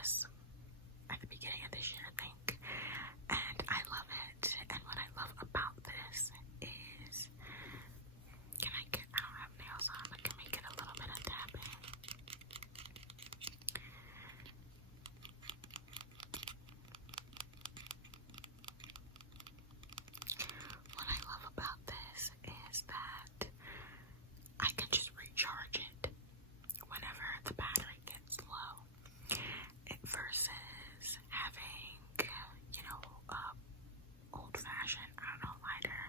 this at the beginning of this year, I think, and I love it. And what I love about this is, I don't have nails on, but can we get a little bit of tapping? What I love about this is that I can just recharge it whenever the battery gets low, versus having, old-fashioned, lighter,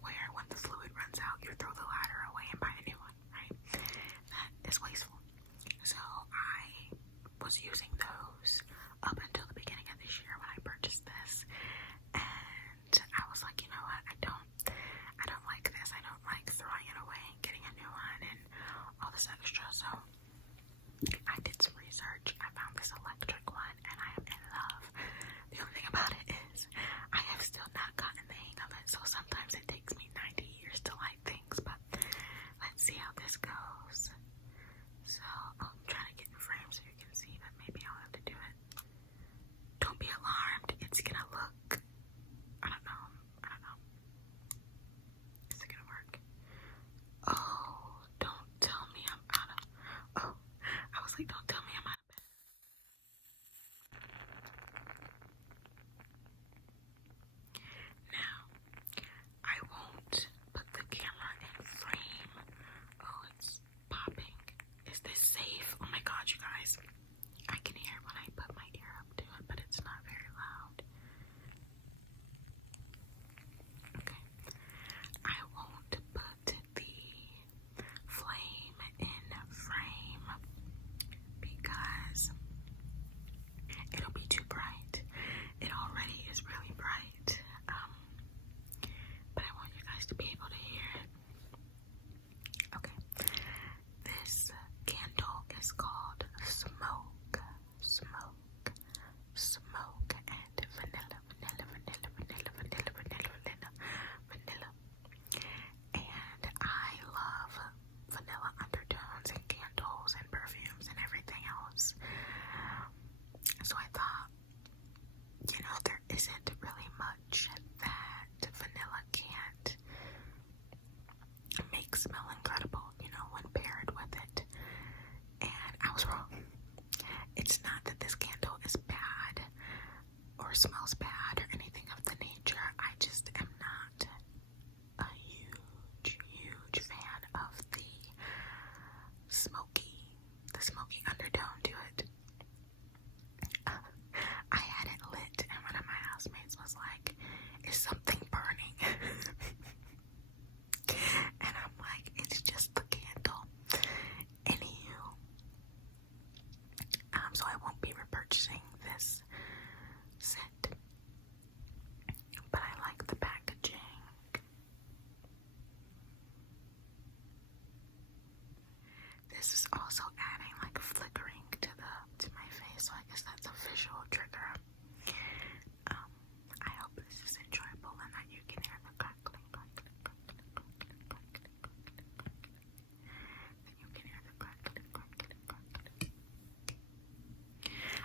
where when the fluid runs out, you throw the lighter away and buy a new one, right? That is wasteful. So I was using those up until the beginning of this year when I purchased this, and I was like, you know what, I don't like this. I don't like throwing it away and getting a new one and all this extra. So I did some research. I found this electric one and I am in love. The only thing about it is I have still not gotten the hang of it. So sometimes it takes me 90 years to light things, but let's see how this goes. So I'm trying to get in frame so you can see, but maybe I'll have to do it. Don't be alarmed. It's gonna look, I don't know. Is it gonna work? Oh, don't tell me I'm out of, I was like, don't tell me I'm out of bed. Now, I won't put the camera in frame. Oh, it's popping. Is this safe? Oh my god, you guys. I can hear when I put my ear up to it, but it's not very loud. Okay. I won't put the flame in frame because it'll be too bright. It already is really bright. But I want you guys to be able to hear it. Okay. This candle is called Smoke, and vanilla. And I love vanilla undertones and candles and perfumes and everything else. So I thought, there isn't really much that vanilla can't make smell incredible, when paired with it. And I was wrong. It's not that this candle is bad or smells bad or anything of the nature. I just am not a huge fan of the smoky undertone to it. I had it lit and one of my housemates was like, is something burning? And I'm like, it's just the candle. Anywho, so I won't be repurchasing this set, but I like the packaging. This is also adding like flickering to my face, so I guess that's a visual trigger. I hope this is enjoyable and that you can hear the crackling. That you can hear the crackling.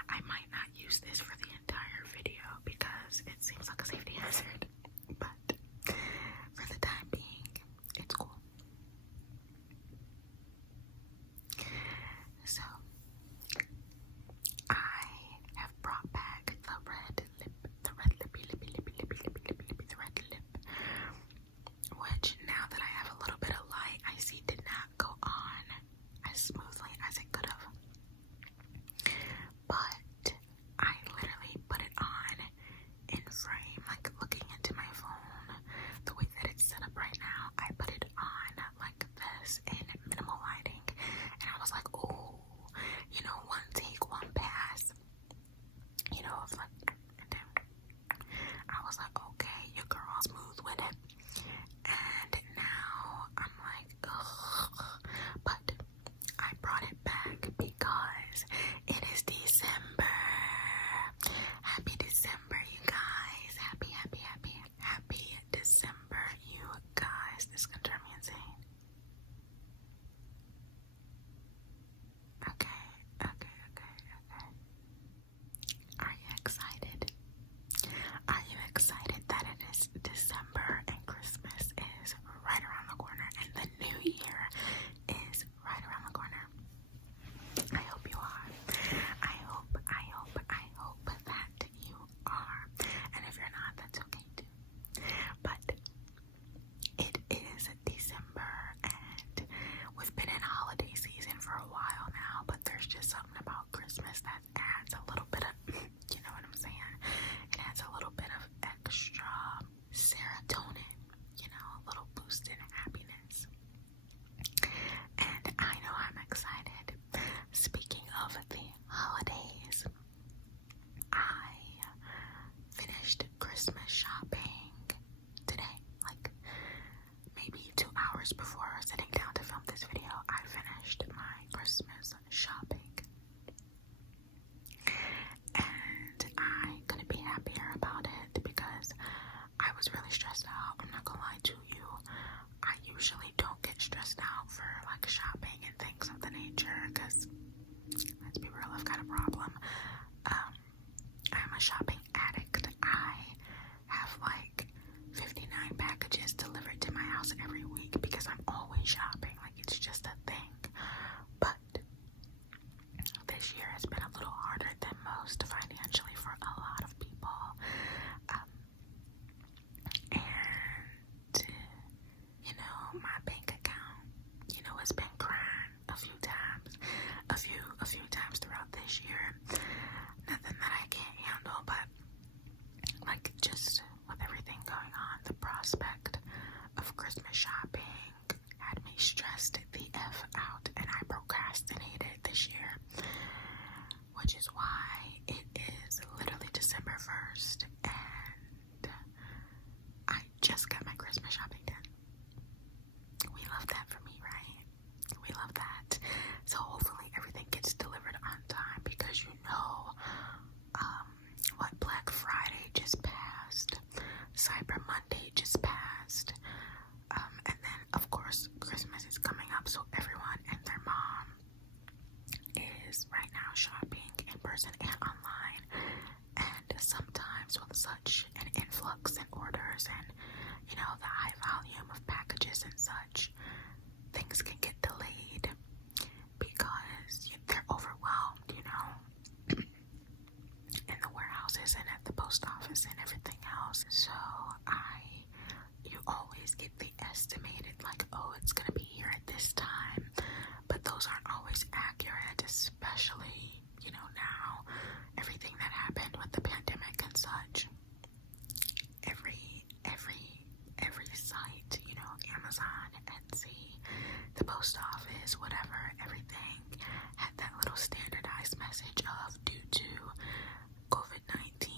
I might not use this for the entire video because it seems like a safety hazard, but for the time being, it's cool. So, I have brought back the red lip, which now that I have a little bit of light, I see did not go on as smoothly as it could have. But I literally put it on in frame, like looking into got a problem. I'm a shopping addict. I have like 59 packages delivered to my house every week because I'm always shopping. Like, it's just a thing. But this year has been a little harder than most financially for a lot of people. And you know, my bank account, you know, has been crying a few times throughout this year. Nothing that I can't handle, but like, just with everything going on, the prospect of Christmas shopping had me stressed the F out, and I procrastinated this year, which is why it is literally December 1st, and I just got my Christmas shopping done. We love that for me, right? We love that. So hopefully everything gets delivered on time, because you know, what, Black Friday just passed, Cyber Monday just passed, and then of course Christmas is coming up, so everyone and their mom is right now shopping in person and online, and sometimes with such an influx in orders and, you know, the high volume of packages and such, things can get delayed because they're overwhelmed, you know, in the warehouses and at the post office and everything else. So you always get the estimated, like, oh, it's gonna be here at this time, but those aren't always accurate, especially, you know, now, everything that happened with the pandemic and such. Every site, you know, Amazon, Etsy, the post office, whatever, everything had that little standardized message of, due to COVID-19,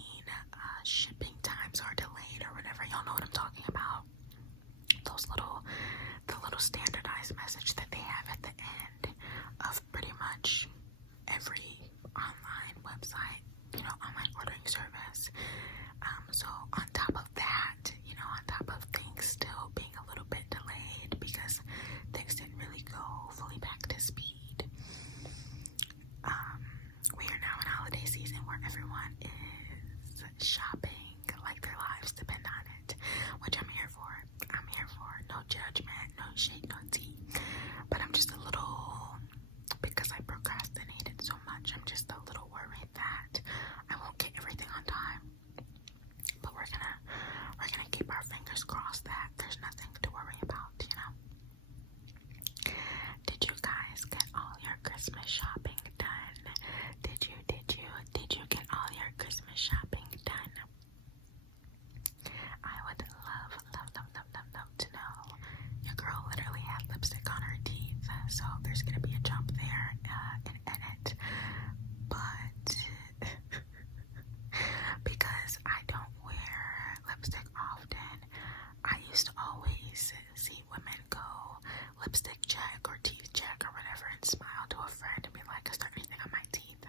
shipping times are delayed, or whatever. Y'all know what I'm talking about. The little standardized message that they have at the end of pretty much every online website, you know, online ordering service. So on top of that, you know, on top of things still being a little bit delayed because things didn't really go fully back to speed, we are now in holiday season where everyone is shopping like their lives depend on it, which I'm here for. I'm here for. No judgment, no shade, no tea. But I'm just a little, because I procrastinated so much, I'm just a little worried that I won't get everything on time. But we're gonna keep our fingers crossed that there's nothing to worry about, you know. Did you guys get all your Christmas shopping done? Did you get all your Christmas shopping done? I would love to know. Your girl literally had lipstick on her teeth, so there's gonna be a jump there in edit. But because I don't wear lipstick often, I used to always see women go lipstick check or teeth check or whatever and smile to a friend and be like, is there anything on my teeth?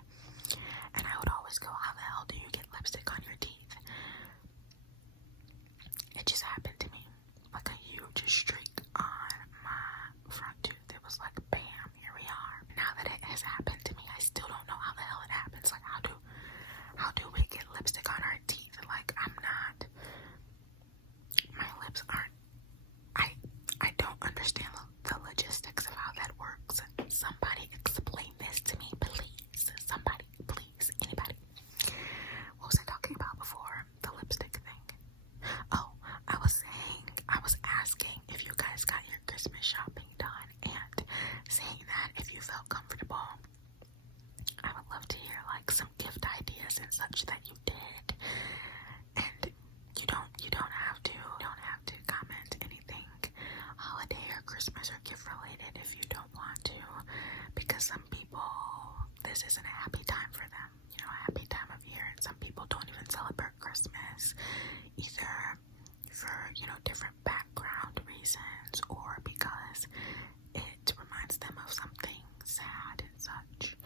And I would always go, how the hell do you get lipstick on your teeth? It just happened to me, like a huge streak on my front tooth. It was like, bam, here we are. Now that it has happened to me, I still don't know how the hell it happens. Like, how do we get lipstick on our teeth? Like, my lips aren't, I don't understand the logistics of how that works. Somebody explain this to me, please. Somebody, please, anybody. What was I talking about before the lipstick thing? Oh, I was asking if you guys got your Christmas shopping done, and saying that if you felt comfortable, I would love to hear like some gift ideas and such that you did. And you don't have to comment anything holiday or Christmas or gift related if you don't want to, because some people, this isn't a happy time for them, you know, a happy time of year, and some people don't even celebrate Christmas, either for, you know, different background reasons or because it reminds them of something sad and such.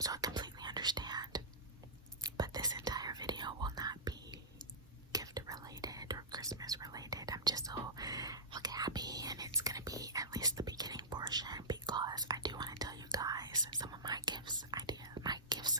So I completely understand, but this entire video will not be gift related or Christmas related. I'm just so like happy, and it's gonna be at least the beginning portion, because I do want to tell you guys some of my gifts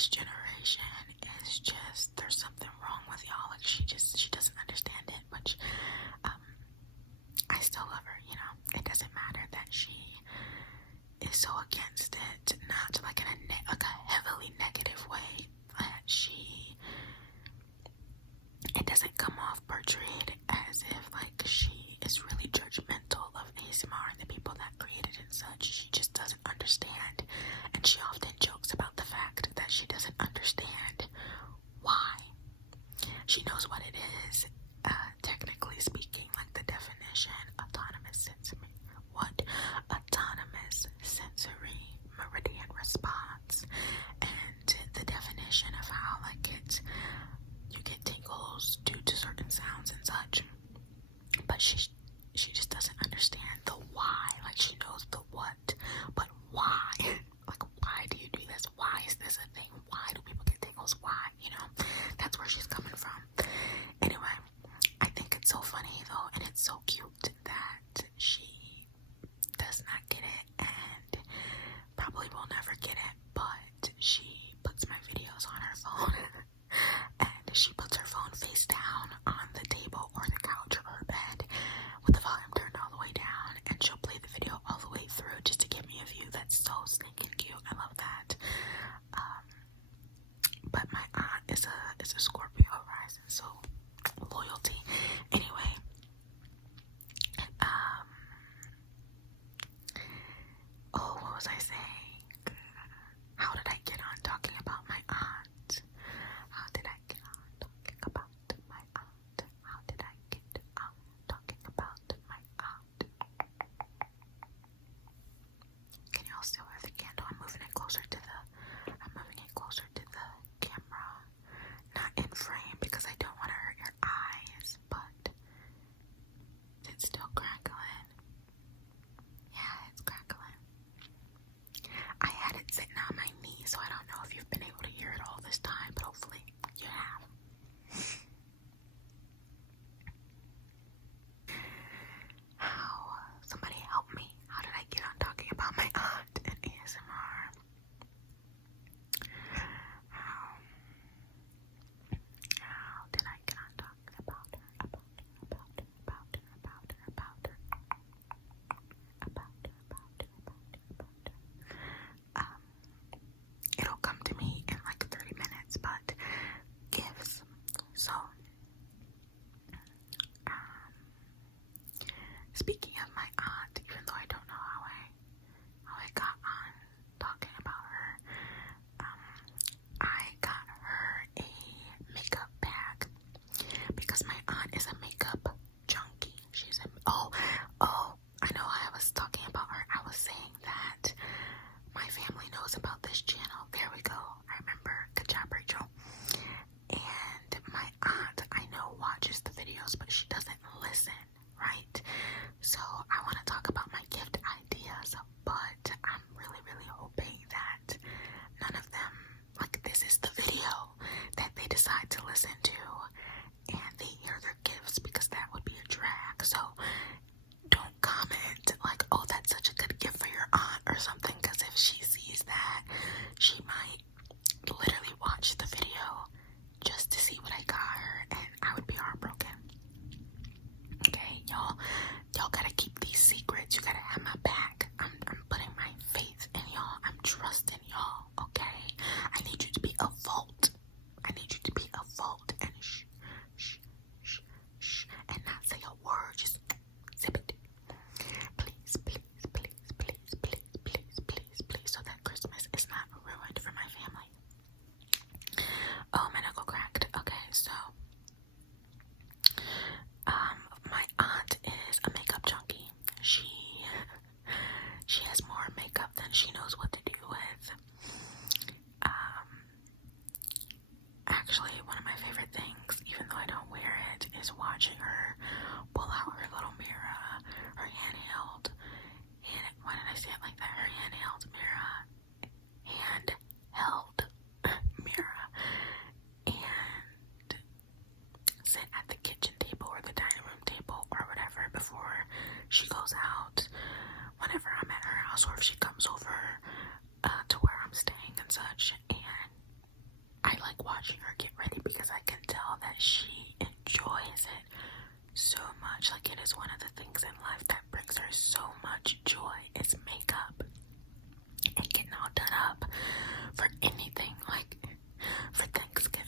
this generation is just, there's something wrong with y'all. Like, she doesn't understand it, which, I still love her, you know. It doesn't matter that she is so against it, not like in a heavily negative way, that it doesn't come off portrayed as if like she is really judgmental of ASMR and the people that created it and such. She just doesn't understand, and she often jokes about the fact that she doesn't understand why. She knows what it is, technically speaking, like the definition, autonomous sensory meridian response, and the definition of how like you get tingles due to certain sounds and such. But she just doesn't understand the why. Like, she knows the what, but why? Like, why do you do this? Why is this a thing? Why do people get tingles? Why? You know, that's where she's coming from. Anyway, I think it's so funny though, and it's so cute that she does not get it and probably will never get it, but she puts my videos on her phone and she puts her phone face down on the table or the couch or her bed with the volume turned all the way down, and she'll play the video all the way through just to give me a view. That's so stinking cute. I love that. But my aunt is a Scorpio rising, so loyalty. Anyway, what was I saying? How did I get on talking about my aunt? How did I get on talking about my aunt? How did I get on talking about my aunt? Can y'all still hear the candle? I'm moving it closer to the camera. Not in frame because I don't want to hurt your eyes, but it's still crackling. Yeah, it's crackling. I had it sitting on my knee, so I don't know if you've been able to hear it all this time, but hopefully you have. Somebody help me. How did I get on talking about my aunt and ASMR? How did I get on talking about her? It'll come to me in like 30 minutes, but gifts. So, speaking of my aunt, even though I don't know how I got on talking about her, I got her a makeup bag because my aunt is a makeup junkie. I know I was talking about her. I was saying that my family knows about this channel. There we go. I remember. Good job, Rachel. And my aunt, I know, watches the videos, but she doesn't listen, right? So I want to talk about my gift ideas, but I'm really, really hoping that none of them, like, this is the video that they decide to listen to and they hear their gifts, because that would be a drag. So don't comment like, oh, that's such a good gift for your aunt or something, because if she sees that, she might literally watch the video just to see what I got her, and I would be heartbroken. much. Like, it is one of the things in life that brings her so much joy is makeup and getting all done up for anything. Like, for Thanksgiving,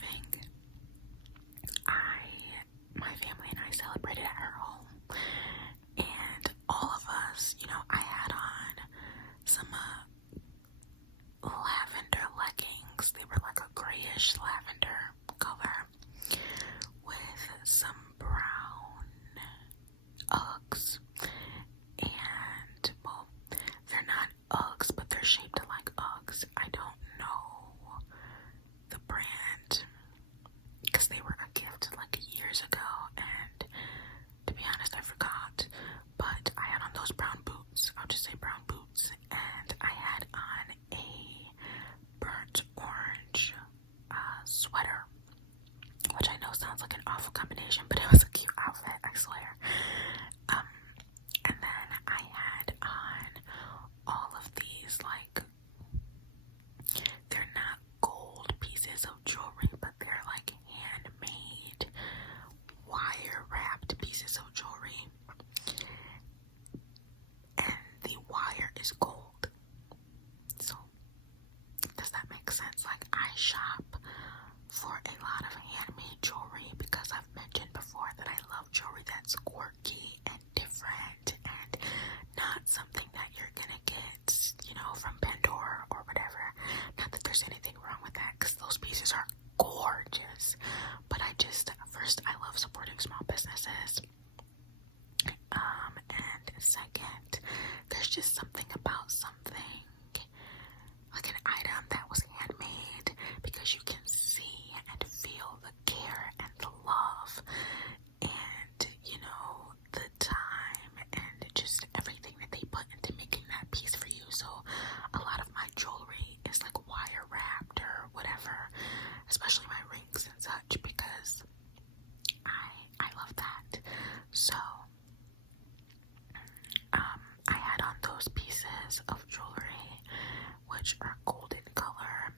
my family and I celebrated at her home, and all of us, I had on some lavender leggings. They were like a grayish lavender color with some brown Uggs, and well, they're not Uggs, but they're shaped like Uggs. I don't know the brand because they were a gift like years ago, and to be honest, I forgot. But I had on those brown boots. I'll just say brown boots, and I had on a burnt orange sweater, which I know sounds like an awful combination, but it was a cute outfit, I swear. And then I had on all of these, like, they're not gold pieces of jewelry, but they're like handmade wire wrapped pieces of jewelry, and the wire is gold. So does that make sense? Like, I shop for a lot of handmade jewelry because I've mentioned before that I love jewelry that's quirky and different and not something that you're gonna get, from Pandora or whatever. Not that there's anything wrong with that, because those pieces are gorgeous, but first, I love supporting small businesses, and second, there's just something about something, like an item that was handmade, because you can see and feel the care and the love and, the time and just everything that they put into making that piece for you. So a lot of my jewelry is like wire wrapped or whatever, especially my rings and such, because I love that. So I had on those pieces of jewelry, which are golden color,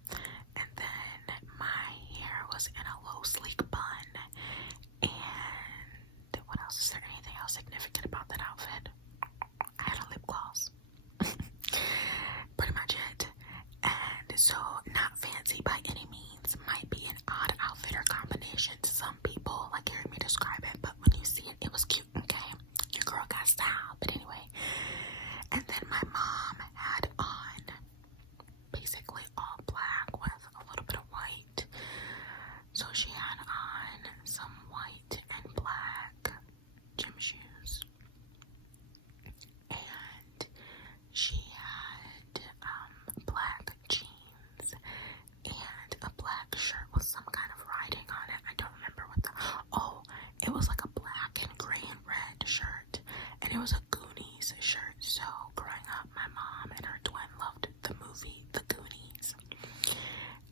and then my hair was in a low sleek bun. And what else? Is there anything else significant about that outfit? I had a lip gloss. Pretty much it. And so, not fancy by any means. Might be an odd outfit or combination to some people, like hearing me describe it, but when you see it, it was cute, okay? Your girl got style. But anyway, and then my mom had on basically all black with a little bit of white. So she had on some white and black gym shoes, and she had black jeans and a black shirt with some kind of writing on it. I don't remember it was like a black and gray and red shirt, and it was a Goonies shirt. So growing up, my mom and her twin loved the movie The Goonies,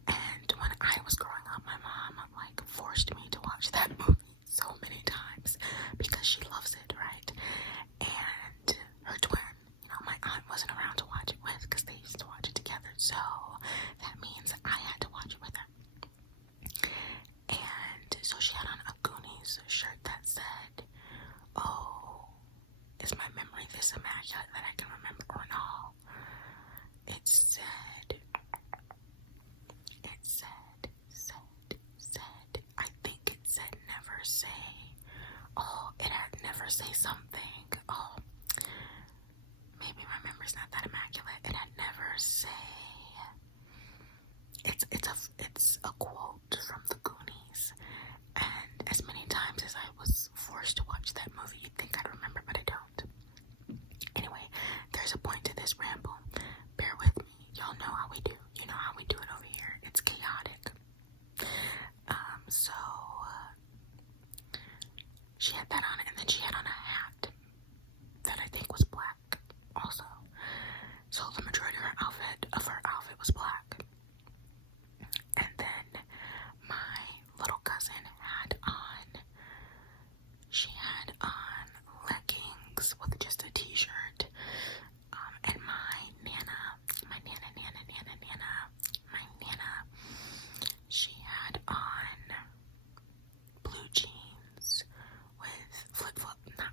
and when I was growing up, my mom forced me to watch that movie so many times because she loves it, right? And her twin, my aunt wasn't around to watch it with because they used to watch it together, so that means I had to watch it with her. And so she had on a Goonies shirt that said, "Oh, is my memory this immaculate that I can remember or no?" It said, I think it said never say. It had never say something. Maybe my memory's not that immaculate. It had never say. It's a quote from the Goonies, and as many times as I was forced to watch that movie, you'd think I'd remember, but I don't. Anyway, there's a point to this ramble. Bear with me. Y'all know how we do. You know how we do it over here. It's chaotic. So she had that on, and then she had on a hat that I think was black also. So the majority of her outfit was black. And then my little cousin she had on leggings with just a t-shirt. And my nana, she had on blue jeans with not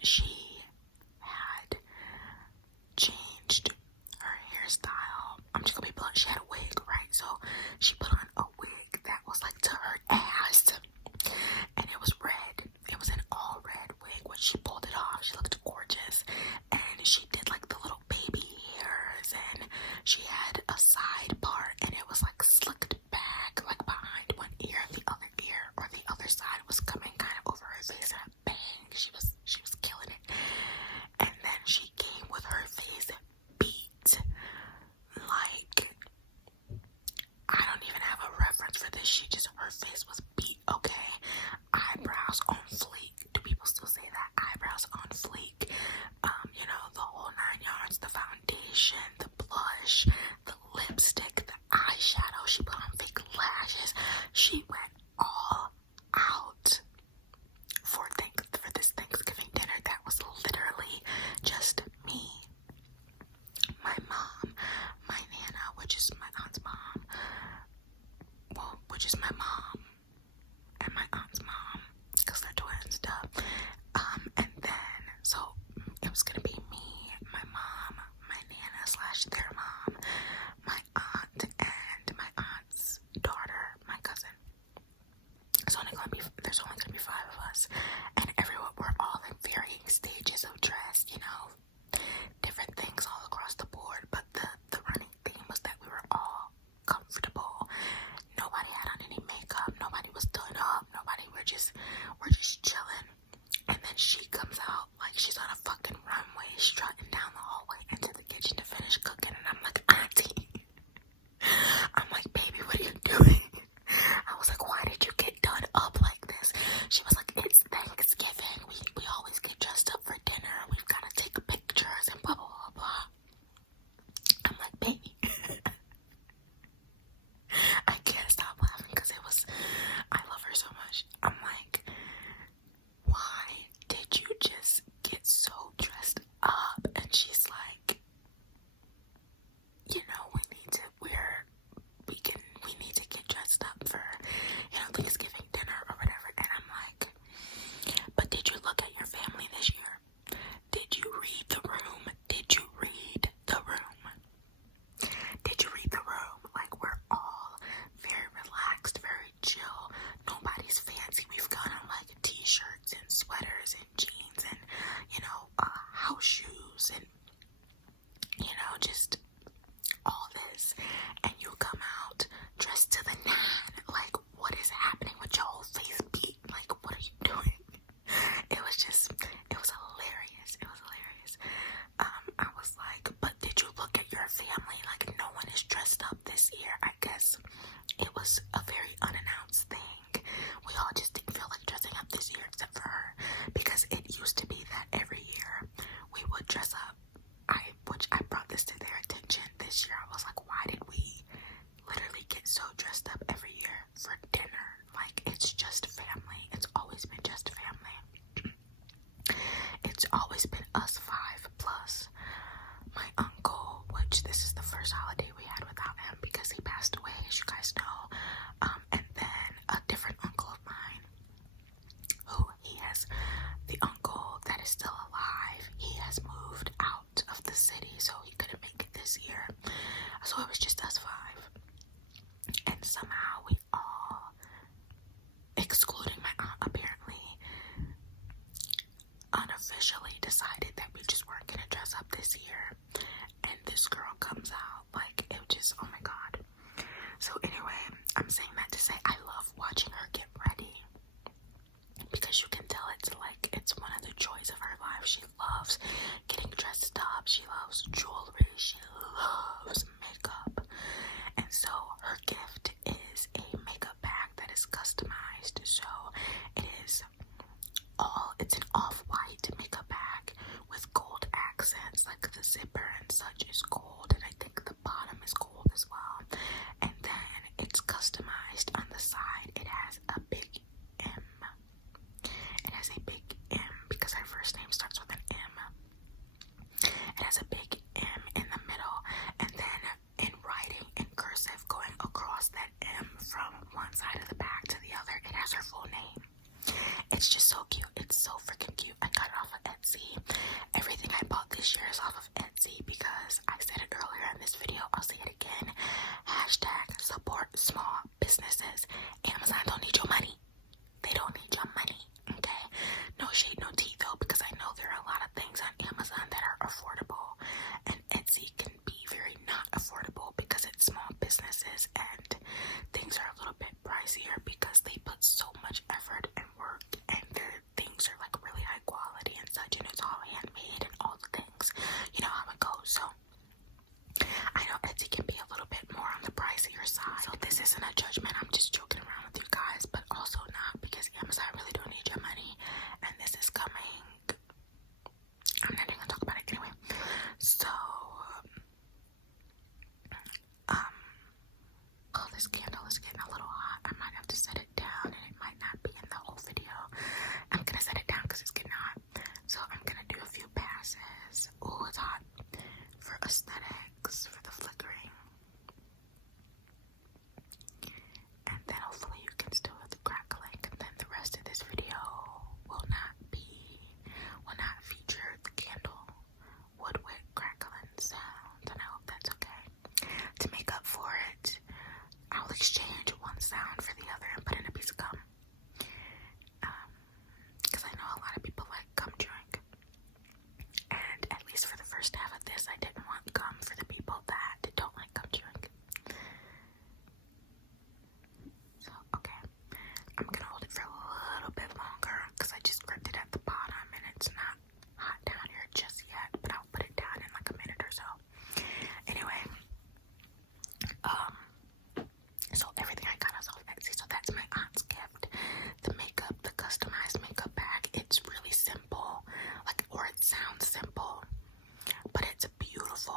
that she had changed her hairstyle. I'm just gonna be blunt. She had a wig, right? So she put on a wig that was like to her ass, and it was red. It was an all red wig. When she pulled it off, she looked gorgeous, and she did like the little baby hairs, and she had a side part, and it was like slicked back, like behind one ear, the other ear, or the other side was coming kind of over her face, and a bang, she was killing it. And then she came with her face beat, like, I don't even have a reference for this. Her face was beat, okay? Eyebrows on fleek. Do people still say that? Eyebrows on fleek. You know, the whole 9 yards, the foundation, the blush, the lipstick, the eyeshadow. She put on fake lashes. She went all out for this Thanksgiving dinner that was literally just me, my mom, my nana, which is my aunt's mom, which is my mom, and my aunt's mom, because they're twins, duh. And then, so it was gonna be me, my mom, my nana / their mom, my aunt, and my aunt's daughter, my cousin. There's only gonna be 5 of us, and everyone, we're all in varying stages of dress, you know, different things all across the board, but the running theme was that we were all comfortable. Nobody had on any makeup, nobody was done up, we're just chilling. And then she comes out like she's on a fucking runway, strutting down the hallway into the kitchen to finish cooking, and I'm like, auntie, I'm like, baby, what are you doing? I was like, why did you get done up like this? She was like, it's Thanksgiving, we always get dressed up for dinner, we've got to take pictures and blah blah blah blah. I'm like, baby, I can't stop laughing because I love her so much. I'm like, why did you just get so dressed up? And she's like, you know, we need to get dressed up for, you know, Thanksgiving dinner or whatever. And I'm like, but did you look at your family this year? Did you read the room? Did you read the room? Did you read the room? Like, we're all very relaxed, very chill. Nobody's fancy. We've got on like t-shirts and sweaters and jeans and, you know, house shoes and, you know, just all this. And you come out dressed to the nine. Like, what is happening with your whole face beat? Like, what are you doing? It was hilarious. It was hilarious. I was like, but did you look at your family? Like, no one is dressed up this year. I guess it was a very unannounced thing. We all just didn't feel like dressing up this year except for her, because it used to be that every year we would dress up. Which I brought this to their attention this year. I was like, why did we literally get so dressed up every year for dinner? Like, it's just family. It's always been just family. It's always been us 5 plus my uncle, which this is the first holiday we had without him because he passed away, as you guys know. And then a different uncle of mine, who the uncle that is still alive, he has moved out of the city, so he couldn't make it this year. So it was just us 5. And somehow we all, excluding my aunt, apparently unofficially decided that we just weren't gonna dress up this year. And this girl comes out, like, it just, oh my god. So anyway, I'm saying that to say I love watching her get ready, because you can tell it's one of the joys of her life. She loves getting dressed up, she loves jewelry, she loves makeup. And so her gift is a makeup bag that is customized. So it's an off-white makeup bag with gold accents, like the zipper and such is gold, and I think the bottom is gold as well. And then it's customized on the side. It has a big M. It has a big M because her first name starts with an M. It has a big M in the middle, and then in writing in cursive going across that M from one side of the bag to the other, it has her full name. It's just so cute. It's so freaking cute. I got it off of Etsy. isn't a judgment. I'm just joking around with you guys, but also not, because Amazon really don't need your money, and this is coming. I'm not even gonna talk about it anyway. So, oh, this candle is getting a little hot. I might have to set it down, and it might not be in the whole video. I'm gonna set it down because it's getting hot. So I'm gonna do a few passes. Oh, it's hot. For aesthetics, for the flickering. And then hopefully you can still hear the crackling, and then the rest of this video will not feature the candle woodwick crackling sound, and I hope that's okay. To make up for it, I'll exchange one sound for the other and put in a piece of gum. Because I know a lot of people like gum chewing. And at least for the first half of this, I didn't want gum for the people that don't like gum chewing. So, okay. I'm gonna hold it for a little bit longer because I just gripped it at the bottom and it's not hot down here just yet, but I'll put it down in like a minute or so. Anyway, so everything I got is off Etsy. So that's my aunt's gift. The makeup, the customized makeup bag. It's really simple, or it sounds simple, but it's beautiful.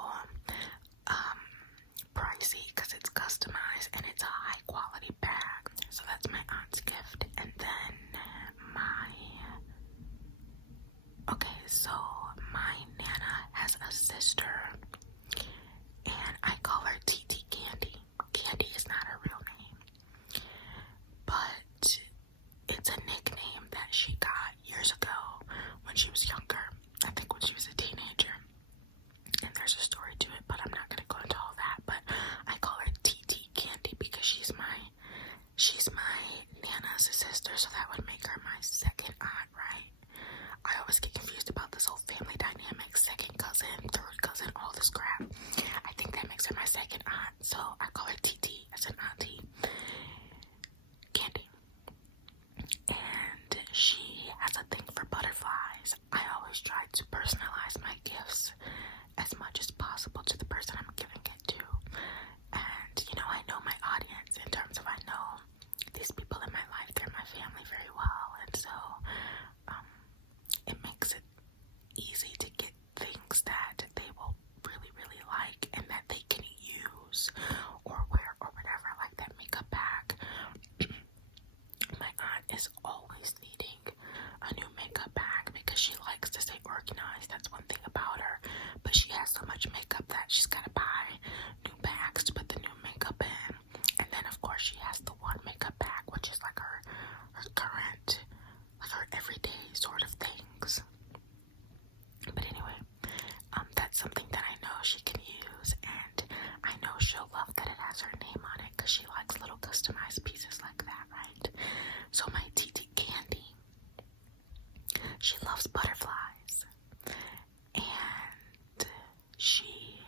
Pricey because it's customized and it's a high quality bag. So that's my aunt's gift. And then my Nana has a sister, and I call her TT Candy. Candy is not her real name, but it's a nickname that she got years ago when she was younger. I think when she was a teenager. And there's a story to it, but I'm not gonna go into all that. But I call her TT Candy because she's my Nana's sister, so that would make her my second aunt, right? I always get confused about this whole family dynamic, second cousin, third cousin, all this crap. I think that makes her my second aunt, so I call her TT as an auntie Candy. And she has a thing for butterflies. I always try to personalize my gifts as much as possible to the person I'm giving it to. And, I know my audience in terms of I know these people in my life, they're my family very well. And so, it makes it easy to get things that they will really, really like and that they can use or wear or whatever, like that makeup bag. My aunt is always needing a new makeup bag because she likes to stay organized. That's one thing about her. But she has so much makeup that she's got to buy new bags to put the new makeup in. And then, of course, she has the one makeup bag, which is like her current, like her everyday sort of things. But anyway, that's something that I know she can use. And I know she'll love that it has her name on it because she likes little customized pieces like that, right? So my TT Candy, she loves butterflies, and she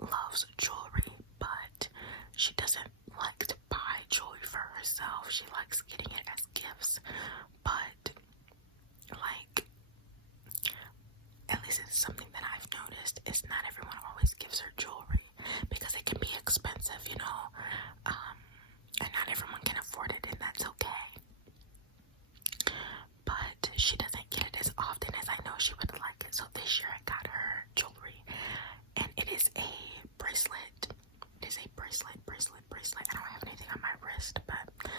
loves jewelry, but she doesn't like to buy jewelry for herself. She likes getting it as gifts, but at least it's something that I've noticed is not everyone always gives her jewelry because it can be expensive, and not everyone can afford it, and that's okay. But she doesn't get it as often as I know she would like it. So this year I got her jewelry, and it is a bracelet. It is a bracelet. I don't have anything on my wrist, but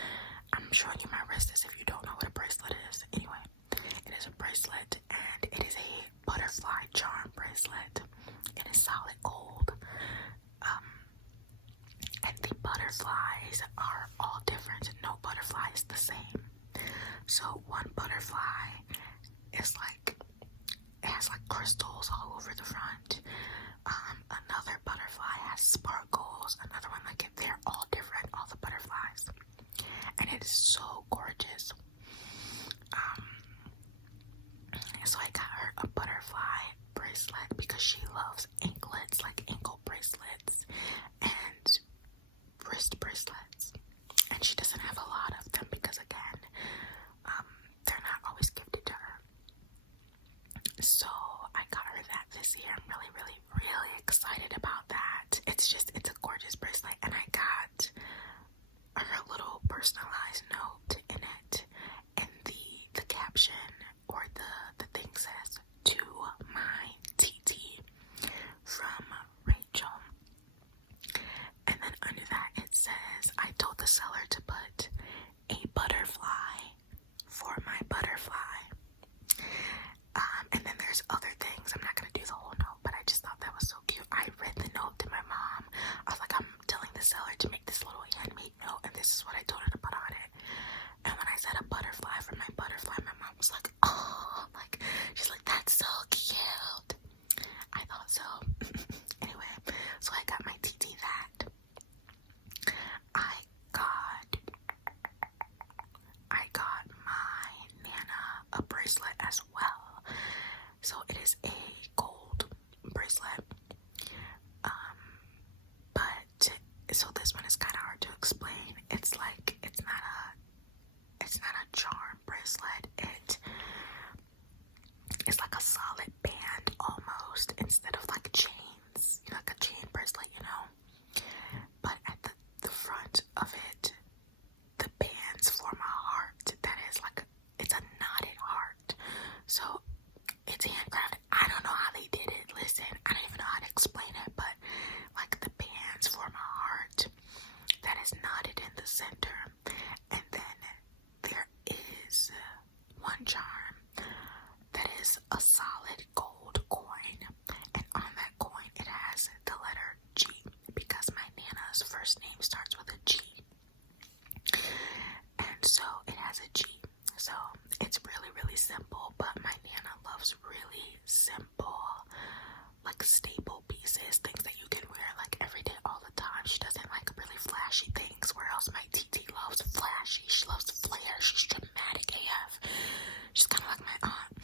I'm showing you my wrist as if you don't know what a bracelet is. Anyway, it is a bracelet, and it is a butterfly charm bracelet. It is solid gold. And the butterflies are all different. No butterfly is the same. So one butterfly is it has crystals all over the front. Another butterfly has sparkles. Another one they're all different, all the butterflies. And it is so gorgeous. So I got her a butterfly bracelet because she loves anklets, like ankle bracelets and wrist bracelets. And she doesn't have a lot of them because, again, they're not always gifted to her. So I got her that this year. I'm really, really, really excited about that. It's a gorgeous bracelet, and I got her little personalized note in it, and the caption or the thing says, "To my TT from Rachel." And then under that it says, "I told the seller to put a butterfly for my butterfly." And then there's other things. I'm not gonna do the whole note, but I just thought that was so cute. I read the note to my mom. I was like, I'm telling the seller to make this little handmade note, and this is what I told her to put on it. And when I said a butterfly for my butterfly, my mom was like, "Oh," like, she's like, "That's so cute." I thought so. Anyway, so I got my TT that. I got my Nana a bracelet as well. So it is a gold bracelet. But so this one is kind of hard to explain. It's like it's not a charm bracelet. It's like a solid band almost, instead of like chains, like a chain bracelet, But at the front of it, the bands form a heart that is like it's a knotted heart. So it's handcrafted. I don't know how they did it. Listen, I don't even know how to explain it, but like the bands form a heart that is knotted in the center, and then there is one charm that is a solid gold coin, and on that coin it has the letter G, because my Nana's first name starts with a G, and so it has a G. So it's really, really simple, but my Nana loves really simple, like staple pieces, things that you can wear like every day, all the time. She doesn't like really flashy things, where else my TT loves flashy. She loves flair. She's dramatic AF. She's kind of like my aunt.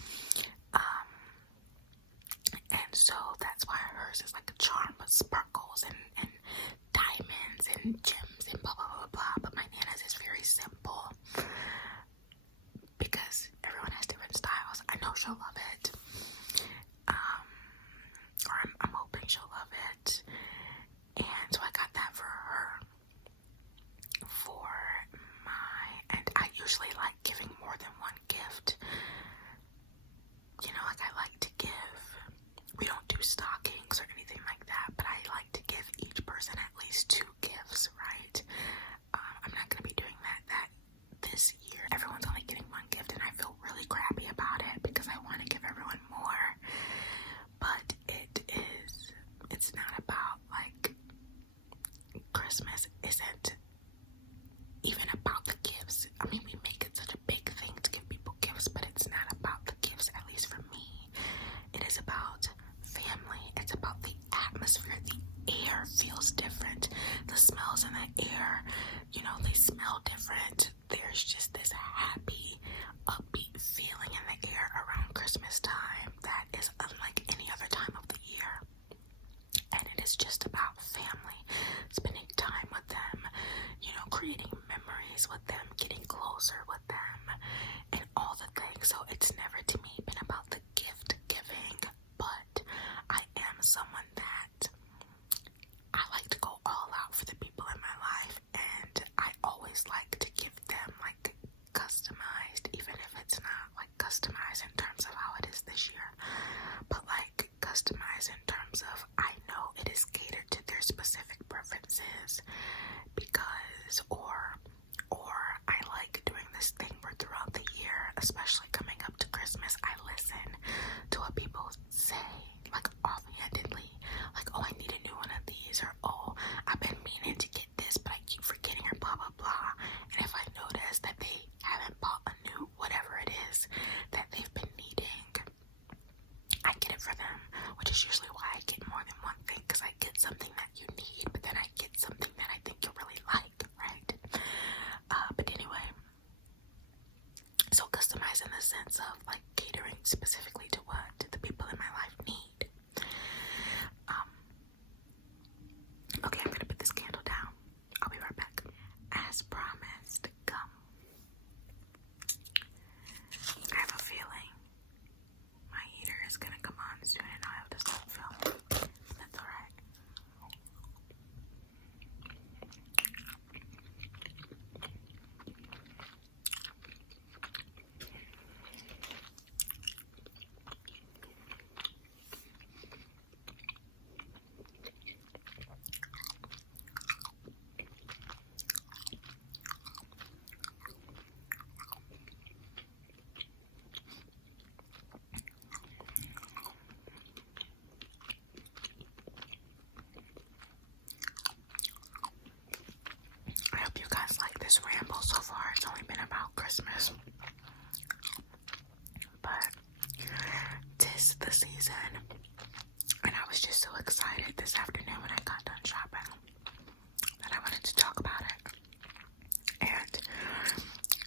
And so that's why hers is like a charm with sparkles and diamonds and gems and blah, blah, blah, blah. But my Nana's is very simple, because everyone has different styles. I know she'll love it. Or I'm hoping she'll love it. And so I got that for her. And I usually like giving more than one gift. Like I like to give, we don't do stockings or anything like that, but I like to give each person at least 2 gifts, right? I'm not going to be doing that this year. Everyone's only getting 1 gift, and I feel really crappy about it because I want to give everyone more. But it's not about, like, Christmas isn't even about the gifts. I mean, we make it such a big thing to give people gifts, but it's not about the gifts, at least for me. It is about family. It's about the atmosphere. The air feels different. The smells in the air, they smell different. There's just this happy, upbeat feeling in the air around Christmas time that is unlike any other time of the year. And it is just about family, spending time with them, creating memories with them, getting closer with them, and all the things. So it's never to me been about the gift giving, but I am someone that I like to go all out for the people in my life, and I always like to give them like customized, even if it's not like customized in terms of how it is this year, but like customized in terms of I know it is catered to their specific preferences, because or I like doing this thing where throughout the year, especially coming up to Christmas, I listen to what people say, like offhandedly, like, "Oh, I need a new one of these," or, "Oh, I've been meaning to get this, but I keep forgetting," or blah, blah, blah. And if I notice that they haven't bought a new whatever it is that they've been needing, I get it for them, which is usually why I get more than one thing, because I get something that you need, but then I get something that I think you'll really like, right? But anyway, so customized in the sense of like catering specifically to what the people in my life need. Okay, I'm gonna put this candle down. I'll be right back. As promised, gum. I have a feeling my heater is gonna come on soon and I'll have to stop filming. That's alright. I hope you guys like this ramble so far. It's only been about Christmas. But 'tis the season. And I was just so excited this afternoon when I got done shopping that I wanted to talk about it. And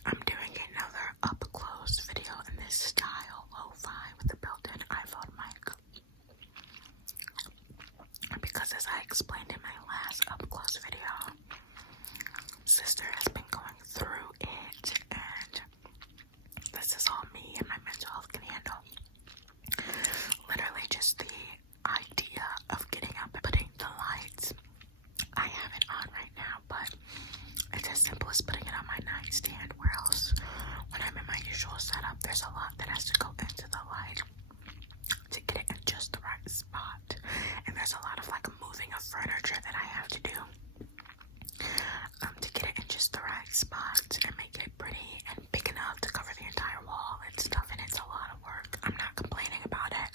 I'm doing another up close video in this style, lo-fi, with the built-in iPhone mic. Because as I explained in my last up close video, sister has been going through it, and this is all me and my mental health can handle. Literally just the idea of getting up and putting the lights. I have it on right now, but it's as simple as putting it on my nightstand, where else when I'm in my usual setup there's a lot that has to go into the light to get it in just the right spot, and there's a lot of like moving of furniture that I have to do to get it in just the right spot and make it pretty and big enough to cover the entire wall and stuff, and it's a lot of work. I'm not complaining about it.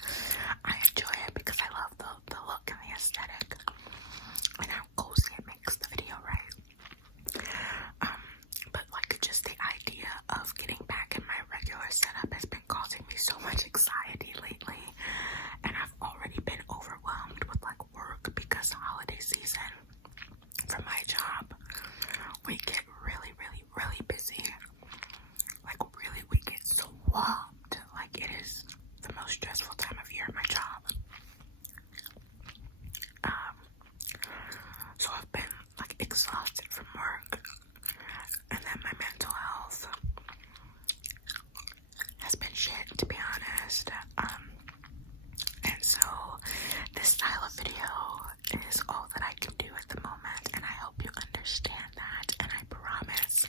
I enjoy it because I love the look and the aesthetic and how cozy it makes the video, right? But like just the idea of getting back in my regular setup has been causing me so much anxiety lately, and I've already been overwhelmed with like work because holiday season for my job, we get really, really, really busy. Like really, we get swamped. Like it is the most stressful time of year at my job. So I've been like exhausted from work, and then my mental health has been shit, to be honest. And so this style of video is all that I can do at the moment, and I hope you understand that, and I promise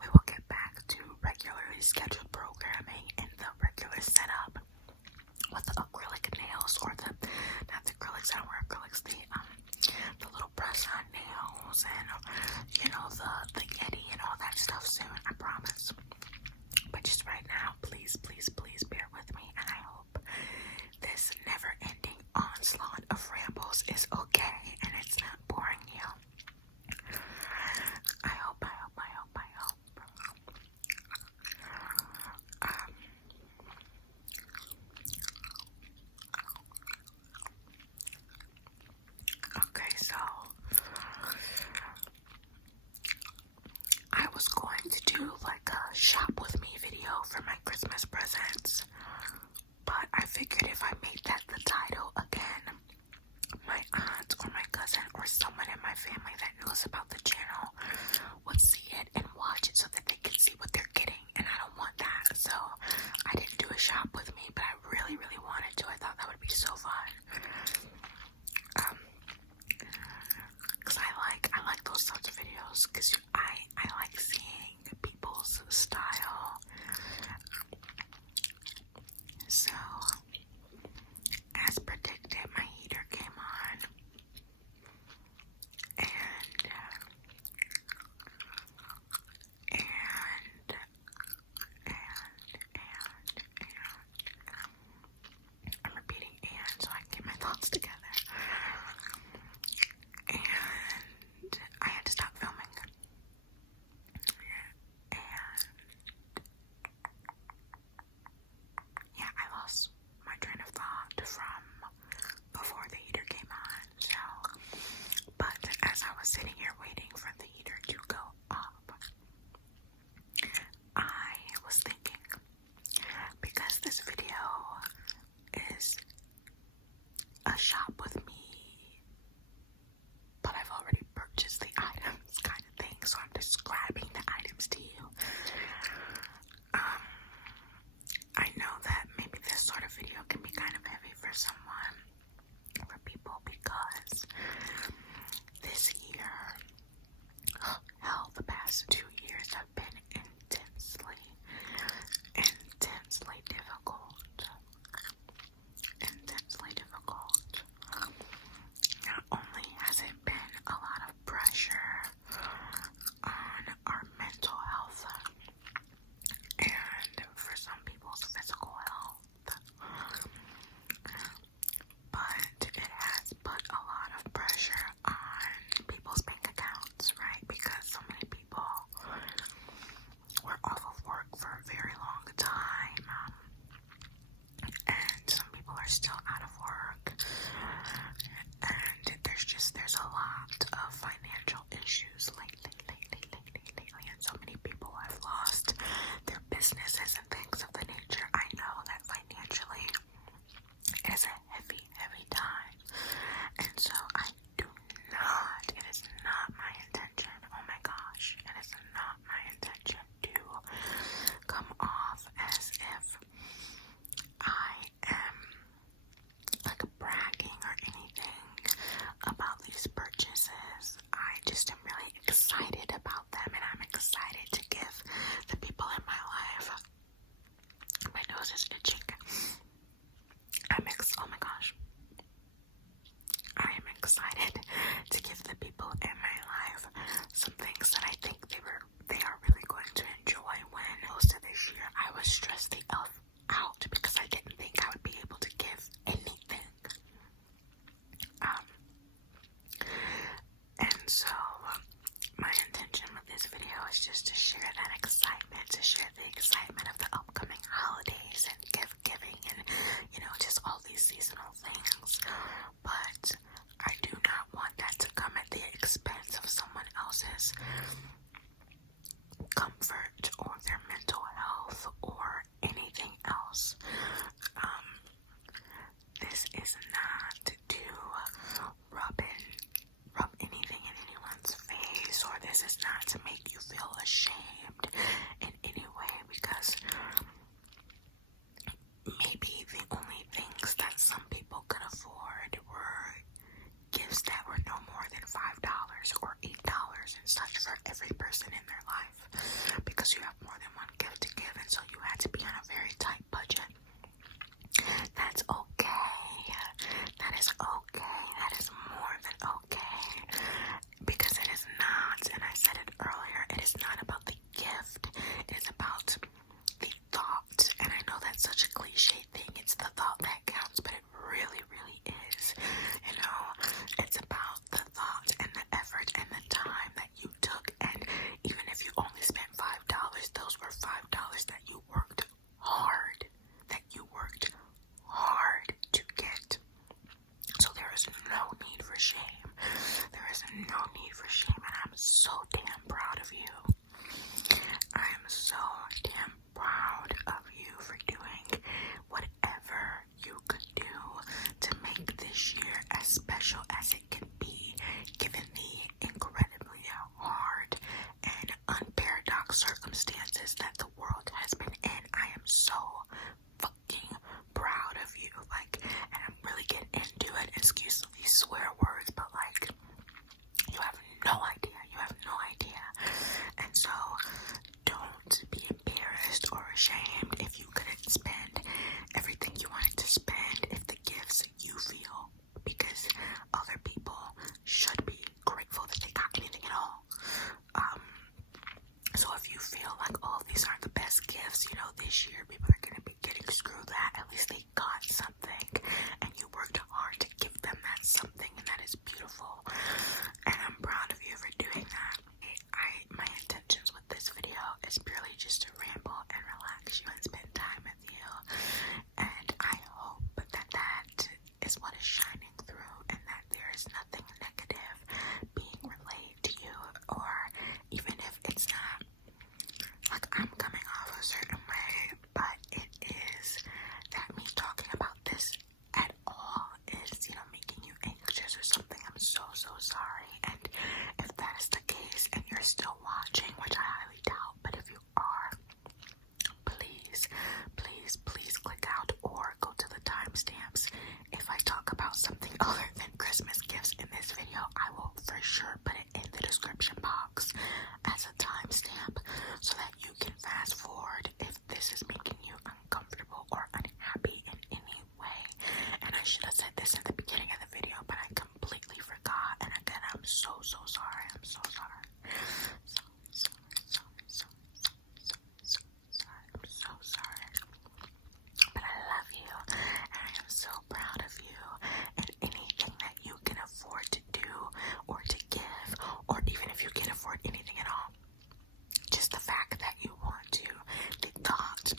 we will get back to regularly scheduled programming in the regular setup with the acrylic nails, or the, not the acrylics, I don't wear acrylics, the little press-on nails, and you know, the yeti and all that stuff soon, I promise. But just right now, please, please, please bear with me, and I hope this never-ending onslaught of rambles is okay and it's not boring you. I hope. Okay, so I was going to do like a shop with me video for my Christmas presents, but I figured if I made that the title again, my aunt or my cousin or someone in my family that knows about the channel would see it and watch it so that they could see what they're getting, and I don't want that. So I didn't do a shop with me, but I really, really wanted to. I thought that would be so fun. Because I like those sorts of videos, because I like seeing people's style. So as predicted, my heater came on, and I'm repeating and so I can get my thoughts together. And I had to stop filming. And yeah, I lost my train of thought from before the heater came on. So, but as I was sitting here waiting for the heater to go up, I was thinking, because this video is a shop with me, but I've already purchased the items kind of thing, so I'm describing the items to you. I know that maybe this sort of video can be kind of heavy for someone. past 2 years have been intensely difficult. Intensely difficult. Not only has it been a lot of pressure on our mental health and for some people's physical health, but it has put a lot of pressure on people's bank accounts, right? Because so many people were off of work for a very long time, and some people are still out of work, and there's a lot of financial issues lately, and so many people have lost their businesses and things of the nature. I know that financially it is a heavy time, and so it is not my intention, oh my gosh, it is not my intention to come off as if I am like bragging or anything about these purchases. I just am really excited about them, and I'm excited to give the people in my life. My nose is itching. Oh my gosh. I am excited to give the people in my life some things that I think they are really going to enjoy. When most of this year I was stressed the F out because I didn't think I would be able to give anything. And so my intention with this video is just to share that excitement, to share the excitement of the upcoming holidays and gift giving, and just all these should have said this at the beginning of the video, but I completely forgot. And again, I'm so sorry. I'm so sorry. I'm so sorry. But I love you, and I am so proud of you. And anything that you can afford to do or to give, or even if you can't afford anything at all, just the fact that you want to, the thought,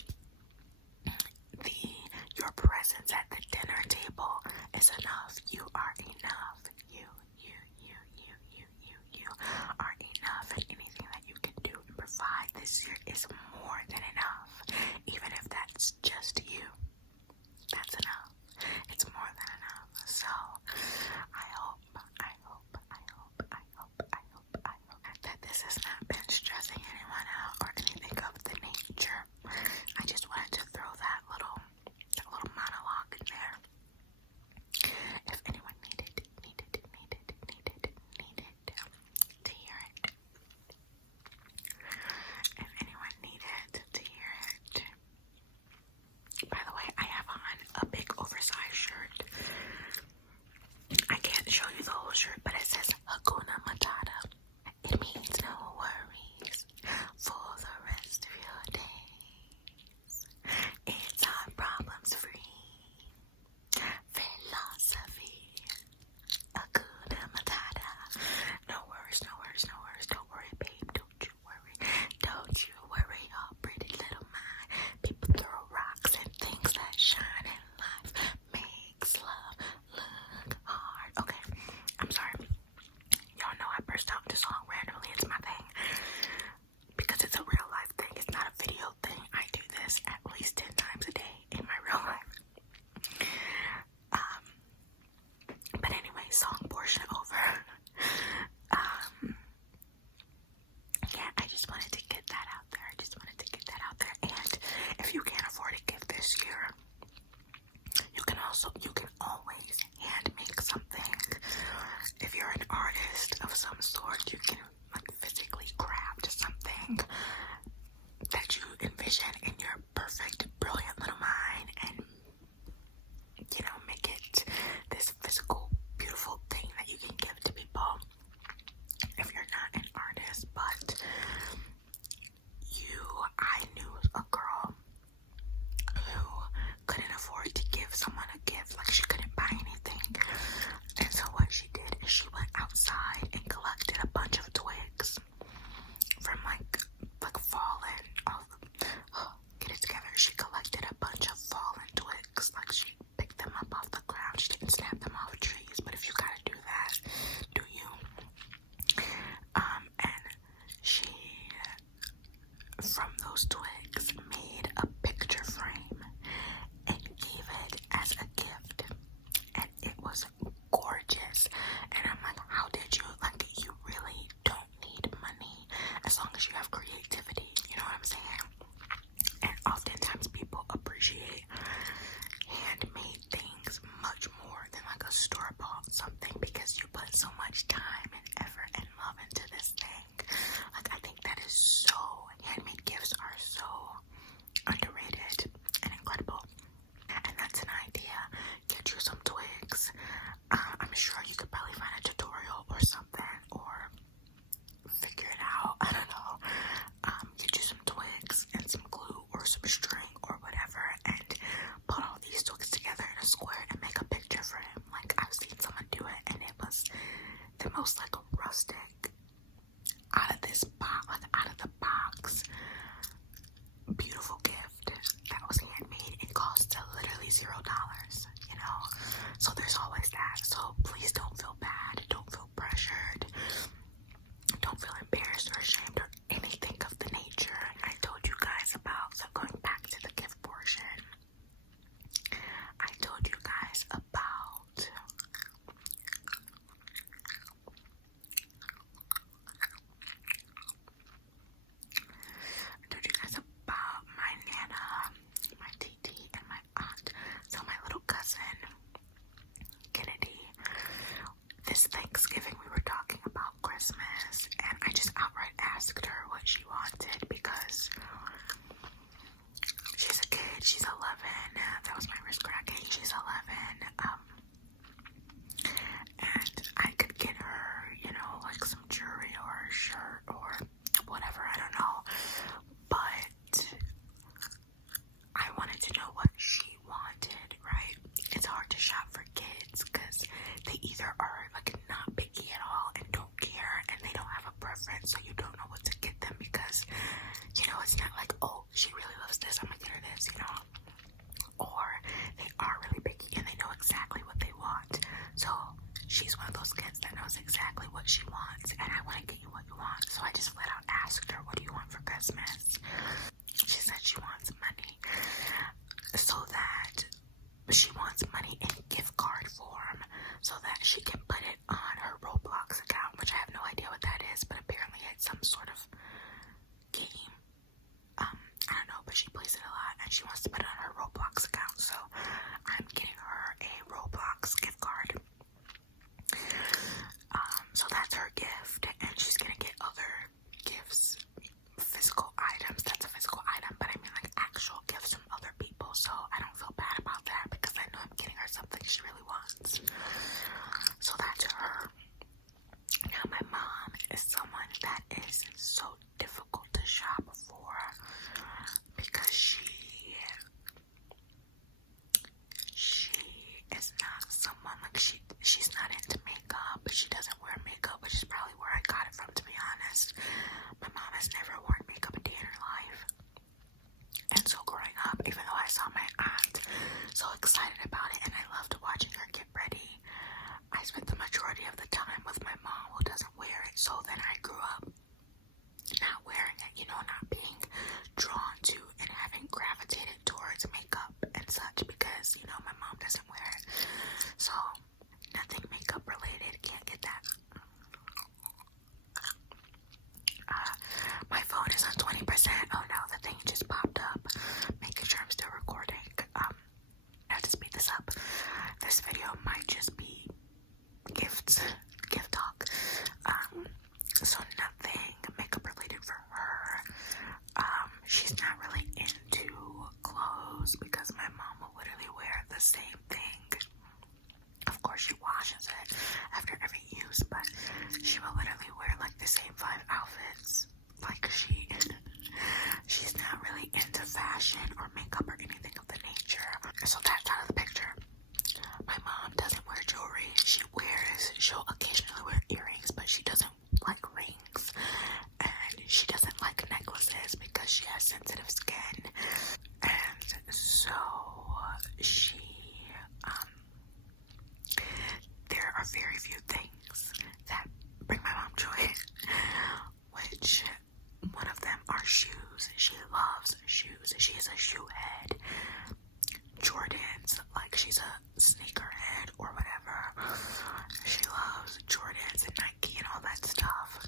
your presence at the dinner table is enough. You are enough. You are enough, and anything that you can do and provide this year is more than enough. Even if that's just you, that's enough. It's more than enough. So I hope that this has not been stressing anyone out or anything of the nature. I just wanted to throw that little monologue in there. If anyone needed to hear it. If anyone needed to hear it. By the way, I have on a big oversized shirt. I can't show you the whole shirt, but it says Hakuna Matata. It means no worries for the rest of your days. It's our problems free philosophy. Hakuna Matata. No worries. Don't worry, babe. Don't you worry, oh pretty little mind. People throw rocks and things that shine in life makes love look hard. Okay, I'm sorry. Y'all know I burst out into song randomly. It's my thing. Because it's a real life thing. It's not a video thing. I do this at least 10 times a day in my real life. But anyway, song portion over. Yeah, I just wanted to get that out there. And if you can't afford a gift this year, you can always hand make something. If you're an artist of some sort, you can physically craft something that you envision in your perfect, brilliant little mind and, make it this physical, beautiful thing that you can give to people. If you're not an artist, but I knew a girl who couldn't afford to give someone a gift, she couldn't buy anything. And so what she did is she went outside and collected a bunch of twigs from fallen get it together. She collected a bunch of fallen twigs. She picked them up off the ground. She didn't snap them off trees, but if you gotta do that, do you? And she, from those twigs, made a picture frame and gave it as a gift. And it was gorgeous. And I'm like, how did you? You really don't need money as long as you have creativity. You know what I'm saying? And oftentimes people appreciate handmade things much more than a store-bought something, because you put so much time and effort and love into this thing. I think that is so, handmade gifts are so underrated and incredible. And that's an idea. Get you some twigs. I'm sure you could probably find a tutorial or something, or figure it out. I don't know. Get you some twigs and some glue or some string or whatever, and put all these twigs together in a square and make a picture frame. I've seen someone do it, and it was the most rustic, out of the box, beautiful gift that was handmade and cost literally $0. So there's always that. So please don't feel bad, don't feel pressured, don't feel embarrassed or ashamed or anything of the nature. I told you guys about, so going back to the gift portion, I told you guys about knows exactly what she wants, and I want to get you what you want. So I just flat out asked her, what do you want for Christmas? She said she wants money, so that she wants money in gift card form so that she can put it on her Roblox account, which I have no idea what that is, but apparently it's some sort of game. I don't know, but she plays it a lot and she wants to put it on her Roblox account, so I'm getting her a Roblox gift card. So that's her gift, and she's gonna get other gifts, physical items. That's a physical item, but I mean like actual gifts from other people, so I don't feel bad about that because I know I'm getting her something she really wants. So that's her. Now my mom is someone that is so difficult to shop for because she is not someone like she's not into makeup, but she doesn't wear makeup, which is probably where I got it from, to be honest. My mom has never worn makeup a day in her life. And so growing up, even though I saw my aunt so excited about it and I loved watching her get ready, I spent the majority of the time with my mom who doesn't wear it. So then I grew up not wearing it, you know, not being drawn to and having gravitated towards makeup and such because, you know, my mom doesn't wear it. So nothing makeup related, can't get that. My phone is on 20%. Oh no, the thing just popped up, making sure I'm still recording. I have to speed this up. This video might just be gift talk. So nothing makeup related for her. She's not really into clothes because my mom will literally wear the same thing. Of course she washes it after every use, but she will literally wear like the same 5 outfits. Like she's not really into fashion or makeup or anything of the nature. So that's out of the picture. My mom doesn't wear jewelry. She'll occasionally wear earrings, but she doesn't like rings, and she doesn't like necklaces because she has sensitive skin. And so there are very few things that bring my mom joy, which one of them are shoes. She loves shoes. She is a shoe head. Jordans, like she's a sneakerhead or whatever. She loves Jordans and Nike and all that stuff.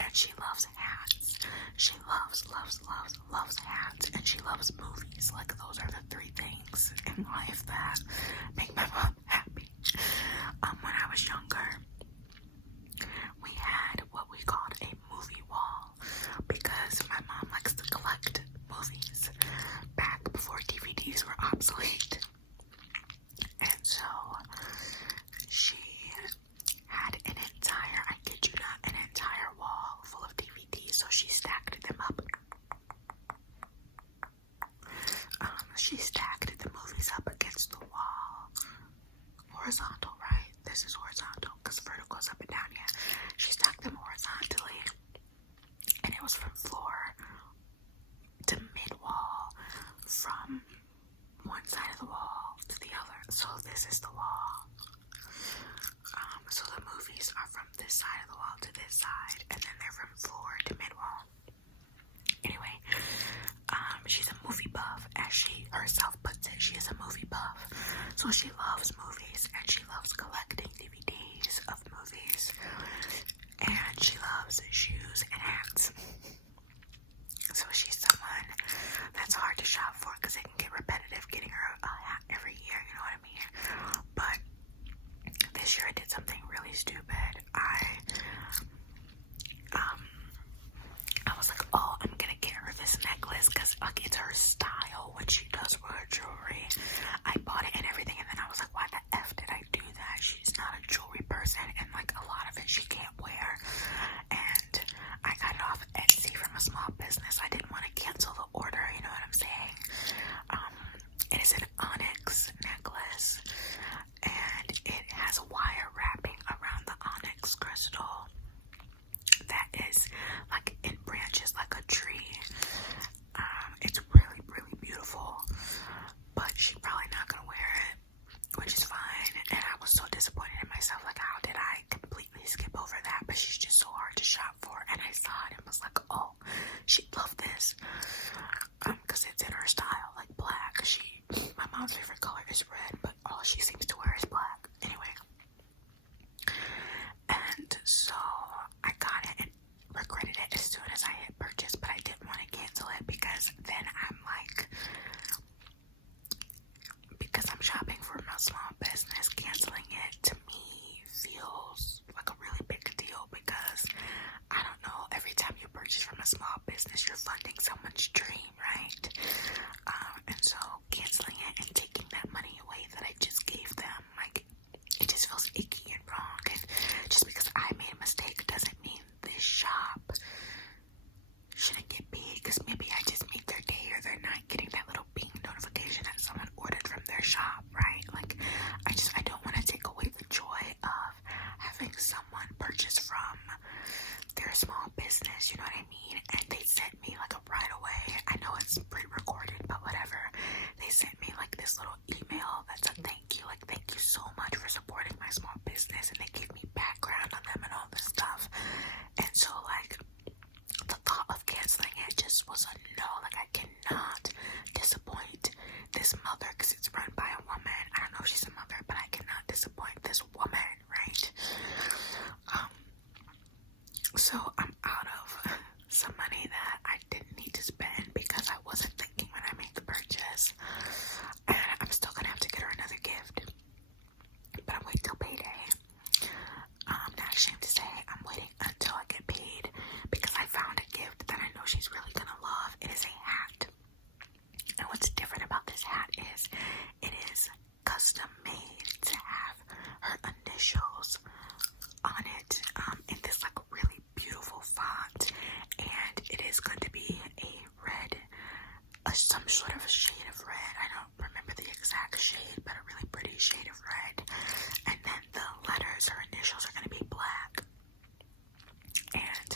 And she loves hats. She loves hats. And she loves movies. Like those are the 3 things in life that make my mom happy. When I was younger, we had what we called a movie wall because my mom likes to collect movies back before DVDs were obsolete. And so she had an entire wall full of DVDs. So she stacked them up. She stacked the movies up against the wall. Horizontal, right? This is horizontal because vertical is up and down. Yeah. She stacked them horizontally. And it was from floor to mid-wall, from one side of the wall to the other. So this is the wall. So the movies are from this side of the wall to this side, and then they're from floor to mid-wall. Anyway, she's a movie buff, as she herself puts it. She is a movie buff. So she loves movies, and she loves collecting DVDs of movies, and she loves shoes and hats. So she's someone that's hard to shop for because it can get repetitive getting her a hat every year, you know what I mean? But this year I did something really stupid. I was like, oh, I'm gonna get her this necklace because like it's her style when she does wear jewelry. I bought it and everything, and then I was like, why the F did I do that? She's not a jewelry person, and like a lot of it she can't wear. And I got it off Etsy from a small business. I didn't want to cancel the order, you know what I'm saying? It is an onyx necklace, and it has wire wrapping around the onyx crystal that is like in branches like a tree. It's really, really beautiful, but she's probably not gonna wear is red, but all she seems to wear is black. Anyway. And so I got it and regretted it as soon as I hit purchase, but I didn't want to cancel it because then I'm like, because I'm shopping for my small business, canceling it to me feels like a really big deal because I don't know, every time you purchase from a small business, you're funding someone's dream, right? And so canceling it and taking that money away that I just gave them, like, it just feels icky and wrong. And just because I made a mistake doesn't mean this shop shouldn't get paid, because maybe I just made their day or they're not getting that little ping notification that someone ordered from their shop, right? Like, I don't want to take away the joy of having someone purchase from their small business, you know what I mean? And they sent me like a right away, I know it's pre-recorded, but whatever, they sent me like this little email that's a thank you, like, thank you so much for supporting my small business, and they gave me background on them and all this stuff. And so like the thought of canceling it just was a no. Like, I cannot disappoint this mother because it's run by a woman. I don't know if she's a mother, but I cannot disappoint this woman, right? So I'm out of some money that I didn't need to spend because I wasn't thinking when I made the purchase. And I'm still gonna have to get her another gift, but I'm waiting till payday. I'm not ashamed to say I'm waiting until I get paid because I found a gift that I know she's really gonna love. It is a hat. And what's different about this hat is it is custom made to have her initials on it in this like really beautiful font, and it is going to be a red, some sort of a shade of red. I don't remember the exact shade, but a really pretty shade of red. And then the letters, her initials, are going to be black. And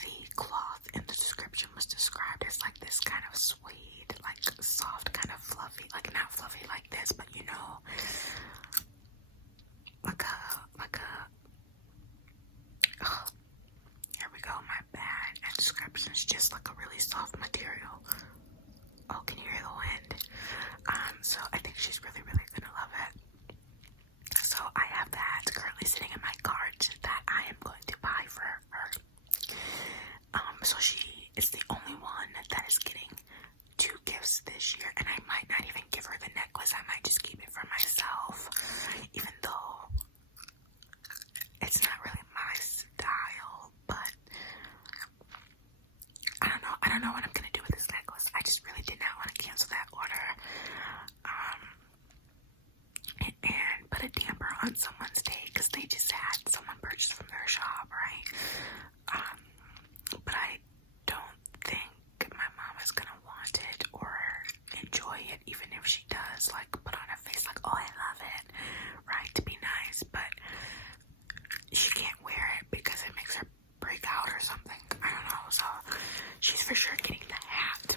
the cloth in the description was described as like this kind of suede, like soft, kind of fluffy, like not fluffy like this, but you know, oh, here we go, my bad. And description's just like a really soft material. Oh, can you hear the wind? So I think she's really, really gonna love it. So I have that currently sitting in my cart that I am going to buy for her. So she is the only one that is getting 2 gifts this year, and I might not even give her the necklace. I might just keep it for myself, even though it's not really my style. But I don't know what I'm gonna do with this necklace. I just really did not want to cancel that order and put a damper on someone's day because they just had someone purchase from their shop, right? But I don't think my mom is gonna want it or enjoy it, even if she does, like, put on her face like, oh, I love it, right, to be nice, but she can't wear it because it makes her break out or something. I don't know. So she's for sure getting the hat,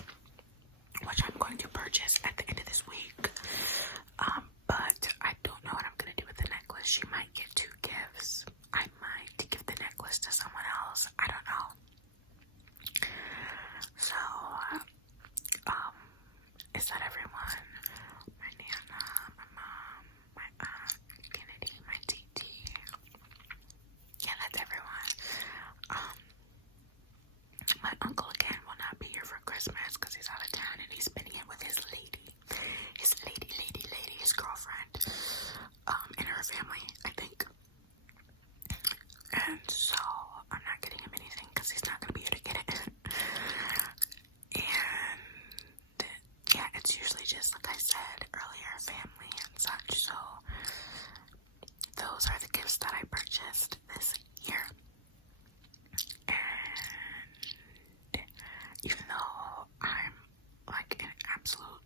which I'm going to purchase at the end of this week. But I don't know what I'm gonna do with the necklace. She might get 2 gifts. I might give the necklace to someone else. I don't know. So, is that everyone? My Nana, my mom, my aunt, Kennedy, my TT. Yeah, that's everyone. My uncle again will not be here for Christmas because he's out of town and he's spending it with his lady, his girlfriend, and her family, I think. And so I'm not getting him anything because he's not gonna be here to get it. And yeah, it's usually just like I said earlier, family and such. So those are the gifts that I purchased this year. And even though I'm like in absolute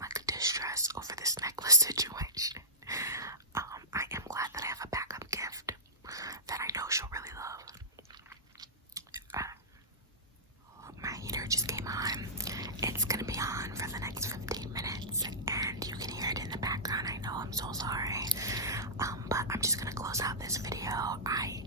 like distress over this necklace situation, I am glad that I have a backup gift that I know she'll really love. My heater just came on. It's gonna be on for the next 15 minutes, and you can hear it in the background. I know, I'm so sorry. But I'm just gonna close out this video. I